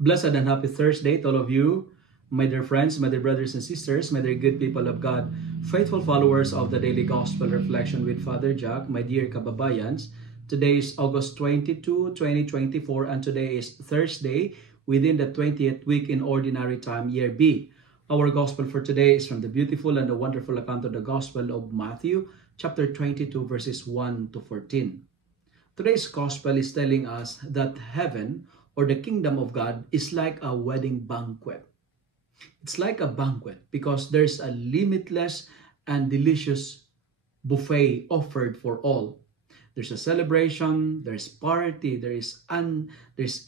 Blessed and happy Thursday to all of you, my dear friends, my dear brothers and sisters, my dear good people of God, faithful followers of the Daily Gospel Reflection with Father Jack, my dear kababayans. Today is August 22, 2024, and today is Thursday within the 20th week in Ordinary Time, Year B. Our Gospel for today is from the beautiful and the wonderful account of the Gospel of Matthew, chapter 22, verses 1 to 14. Today's Gospel is telling us that heaven, or the kingdom of God, is like a wedding banquet. It's like a banquet because there's a limitless and delicious buffet offered for all. There's a celebration, there's party, there's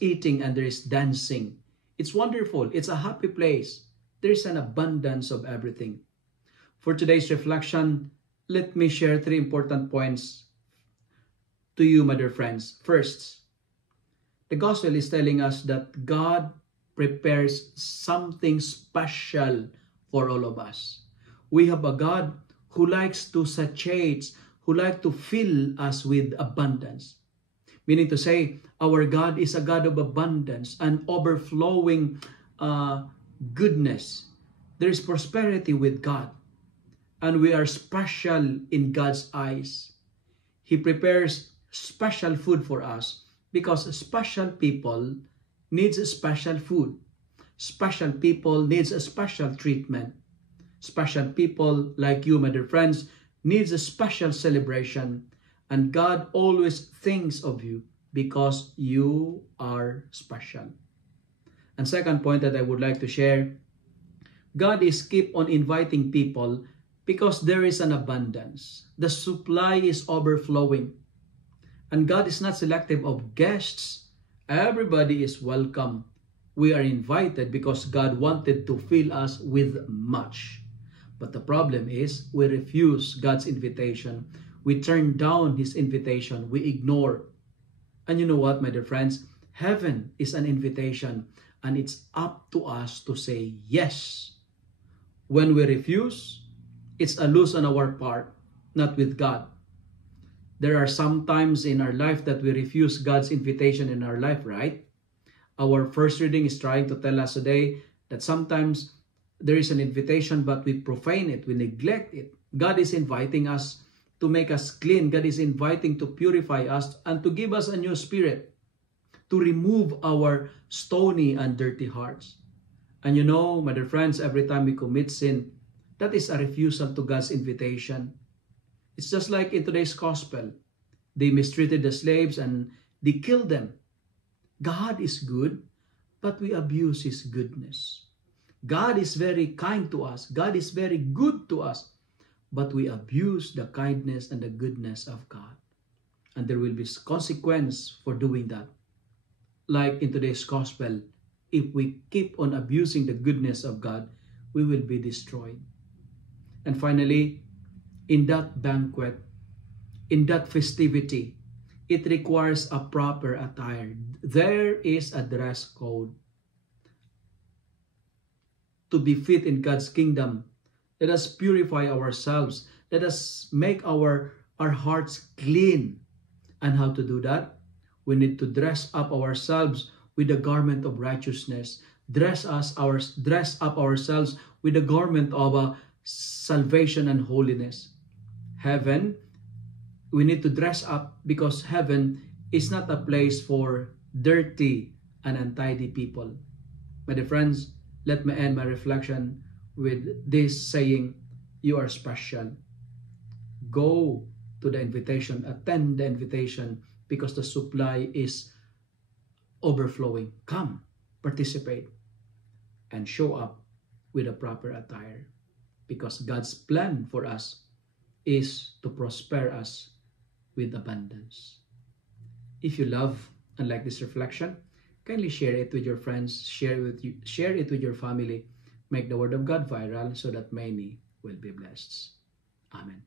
eating, and there's dancing. It's wonderful. It's a happy place. There's an abundance of everything. For today's reflection, let me share 3 important points to you, my dear friends. First, the gospel is telling us that God prepares something special for all of us. We have a God who likes to satiate, who likes to fill us with abundance. Meaning to say, our God is a God of abundance and overflowing goodness. There is prosperity with God, and we are special in God's eyes. He prepares special food for us because special people needs special food. Special people needs a special treatment. Special people like you, my dear friends, needs a special celebration. And God always thinks of you because you are special. And second point that I would like to share, God is keep on inviting people because there is an abundance. The supply is overflowing. And God is not selective of guests. Everybody is welcome. We are invited because God wanted to fill us with much. But the problem is we refuse God's invitation. We turn down His invitation. We ignore. And you know what, my dear friends? Heaven is an invitation, and it's up to us to say yes. When we refuse, it's a lose on our part, not with God. There are some times in our life that we refuse God's invitation in our life, right? Our first reading is trying to tell us today that sometimes there is an invitation but we profane it, we neglect it. God is inviting us to make us clean. God is inviting to purify us and to give us a new spirit, to remove our stony and dirty hearts. And you know, my dear friends, every time we commit sin, that is a refusal to God's invitation. It's just like in today's gospel. They mistreated the slaves and they killed them. God is good, but we abuse His goodness. God is very kind to us. God is very good to us, but we abuse the kindness and the goodness of God. And there will be consequence for doing that. Like in today's gospel, if we keep on abusing the goodness of God, we will be destroyed. And finally, in that banquet, in that festivity, it requires a proper attire. There is a dress code. To be fit in God's kingdom, let us purify ourselves. Let us make our hearts clean. And how to do that? We need to dress up ourselves with the garment of righteousness. Dress up ourselves with the garment of salvation and holiness. Heaven, we need to dress up because heaven is not a place for dirty and untidy people. My dear friends, let me end my reflection with this saying, you are special. Go to the invitation, attend the invitation because the supply is overflowing. Come, participate, and show up with a proper attire because God's plan for us is to prosper us with abundance. If you love and like this reflection, kindly share it with your friends, share it with your family. Make the word of God viral so that many will be blessed. Amen.